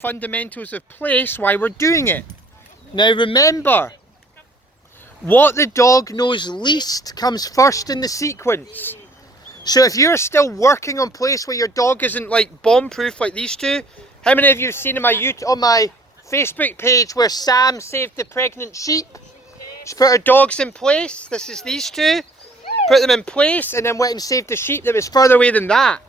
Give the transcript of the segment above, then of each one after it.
fundamentals of place, why we're doing it. Now remember, what the dog knows least comes first in the sequence. So if you're still working on place where your dog isn't like bomb proof like these two, how many of you have seen on my Facebook page where Sam saved the pregnant sheep? She put her dogs in place. This is these two. Put them in place and then went and saved the sheep that was further away than that.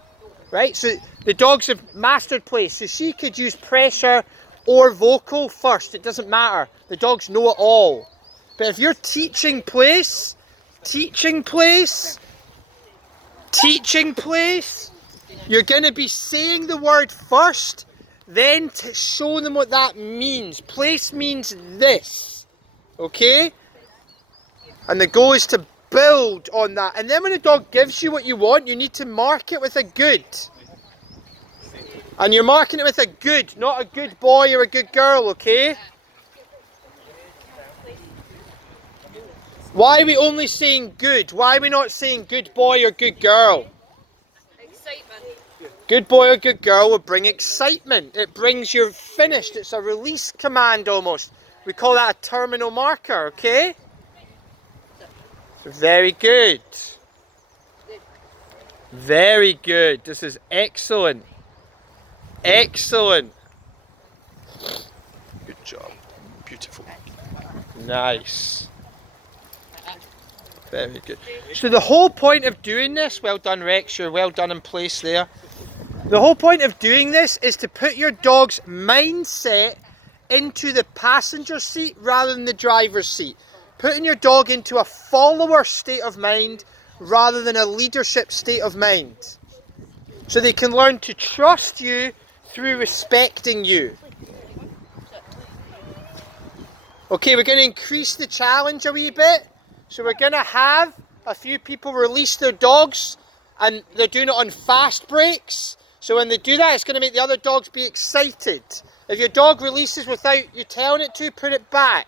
Right, so the dogs have mastered place, so she could use pressure or vocal first, it doesn't matter. The dogs know it all. But if you're teaching place, you're going to be saying the word first, then to show them what that means. Place means this, okay? And the goal is to build on that, and then when a dog gives you what you want, you need to mark it with a good. And you're marking it with a good, not a good boy or a good girl, okay? Why are we only saying good? Why are we not saying good boy or good girl? Excitement. Good boy or good girl will bring excitement. It brings you're finished. It's a release command almost. We call that a terminal marker, okay? Very good. Very good. This is excellent. Excellent. Good job. Beautiful. Nice. Very good. So the whole point of doing this, well done Rex, you're well done in place there. The whole point of doing this is to put your dog's mindset into the passenger seat rather than the driver's seat. Putting your dog into a follower state of mind rather than a leadership state of mind. So they can learn to trust you through respecting you. Okay, we're going to increase the challenge a wee bit. So we're going to have a few people release their dogs, and they're doing it on fast breaks. So when they do that, it's going to make the other dogs be excited. If your dog releases without you telling it to, put it back.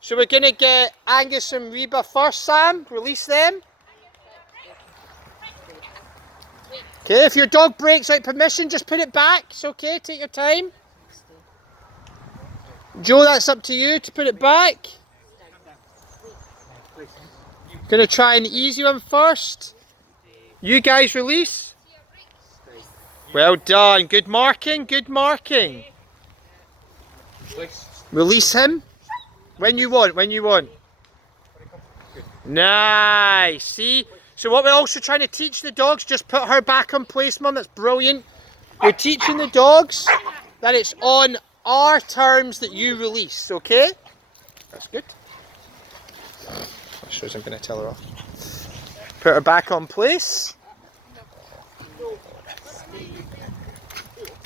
So we're going to get Angus and Reba first, Sam. Release them. Okay, if your dog breaks out permission, just put it back. It's okay, take your time. Joe, that's up to you to put it back. Going to try an easy one first. You guys release. Well done. Good marking, good marking. Release him. When you want, when you want. Nice. See? So what we're also trying to teach the dogs, just put her back on place, Mum. That's brilliant. We're teaching the dogs that it's on our terms that you release, okay? That's good. I suppose I'm going to tell her off. Put her back on place.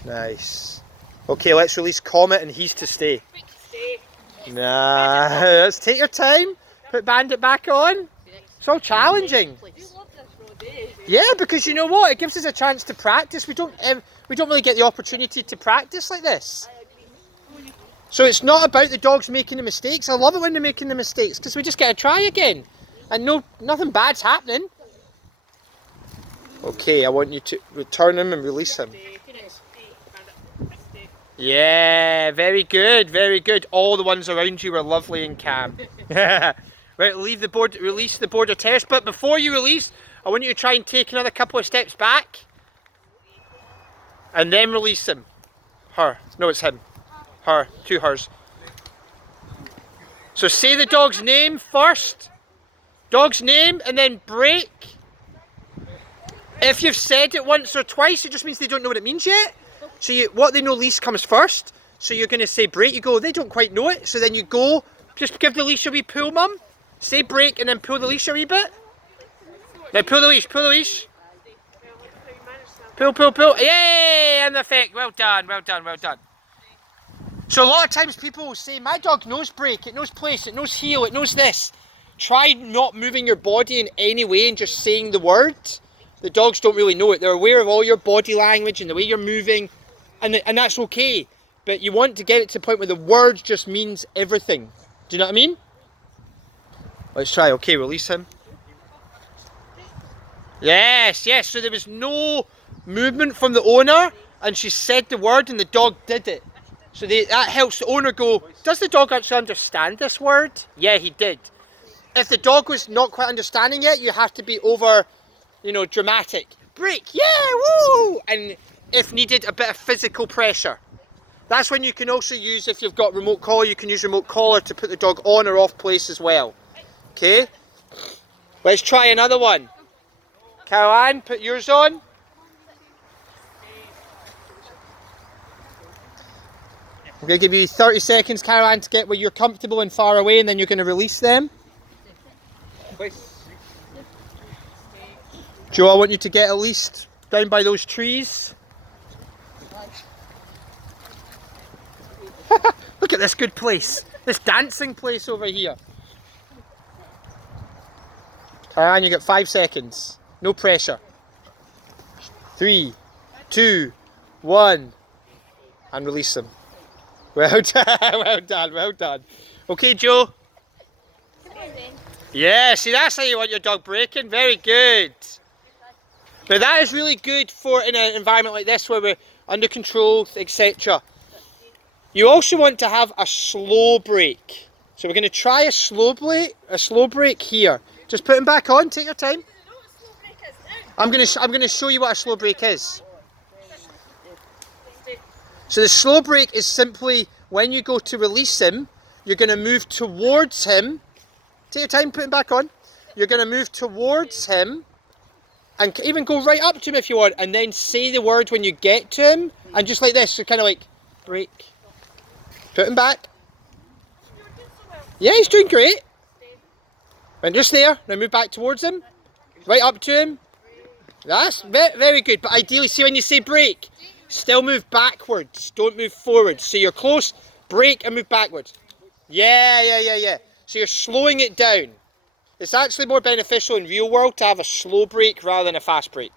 Nice. Okay, let's release Comet and he's to stay. Nah, let's take your time. Put Bandit back on. It's all challenging. Yeah, because you know what? It gives us a chance to practice. We don't really get the opportunity to practice like this. So it's not about the dogs making the mistakes. I love it when they're making the mistakes because we just get to try again, and nothing bad's happening. Okay, I want you to return him and release him. Yeah, very good, very good. All the ones around you were lovely and calm. Right, leave the board, release the border terrace. But before you release, I want you to try and take another couple of steps back. And then release him. Her. No, it's him. Her. Two hers. So say the dog's name first. Dog's name and then break. If you've said it once or twice, it just means they don't know what it means yet. So what they know least comes first. So you're going to say break. You go, they don't quite know it. So then you go, just give the leash a wee pull, Mum. Say break and then pull the leash a wee bit. Now pull the leash, pull the leash. Pull, pull, pull. Yay! And the effect. Well done, well done, well done. So a lot of times people will say, my dog knows break, it knows place, it knows heel, it knows this. Try not moving your body in any way and just saying the word. The dogs don't really know it. They're aware of all your body language and the way you're moving, and that's okay. But you want to get it to the point where the word just means everything. Do you know what I mean? Let's try. Okay, release him. Yes, yes. So there was no movement from the owner, and she said the word and the dog did it. So that helps the owner go, does the dog actually understand this word? Yeah, he did. If the dog was not quite understanding it, you have to be over, you know, dramatic. Break, yeah, woo! And if needed, a bit of physical pressure. That's when you can also use, if you've got remote collar, you can use remote collar to put the dog on or off place as well. Okay? Let's try another one. Caroline, put yours on. I'm going to give you 30 seconds, Caroline, to get where you're comfortable and far away, and then you're going to release them. Joe, I want you to get at least down by those trees. Look at this good place. This dancing place over here. Caroline, you got 5 seconds. No pressure. 3, 2, 1. And release them. Well done, well done, well done. Okay, Joe. Yeah, see, that's how you want your dog breaking. Very good. But that is really good for in an environment like this where we're under control, etc. You also want to have a slow break. So we're going to try a slow break here. Just put him back on. Take your time. I'm going to show you what a slow break is. So the slow break is simply when you go to release him, you're going to move towards him. Take your time, put him back on. You're going to move towards him and even go right up to him if you want, and then say the word when you get to him, and just like this, so kind of like break. Put him back. Yeah, he's doing great. And just there, now move back towards him, right up to him. That's very good, but ideally, see when you say break, still move backwards, don't move forwards. So you're close, break and move backwards. Yeah. So you're slowing it down. It's actually more beneficial in real world to have a slow break rather than a fast break.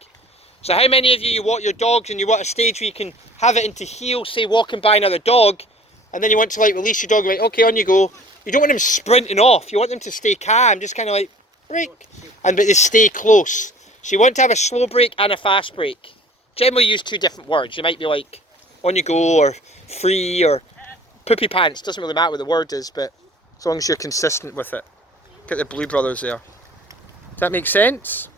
So how many of you walk your dogs and you want a stage where you can have it into heel, say walking by another dog, and then you want to like release your dog, like okay, on you go. You don't want them sprinting off, you want them to stay calm, just kind of like break, but they stay close. So you want to have a slow break and a fast break. Generally use 2 different words. You might be like on you go or free or poopy pants. Doesn't really matter what the word is, but as long as you're consistent with it. Look at the Blue Brothers there. Does that make sense?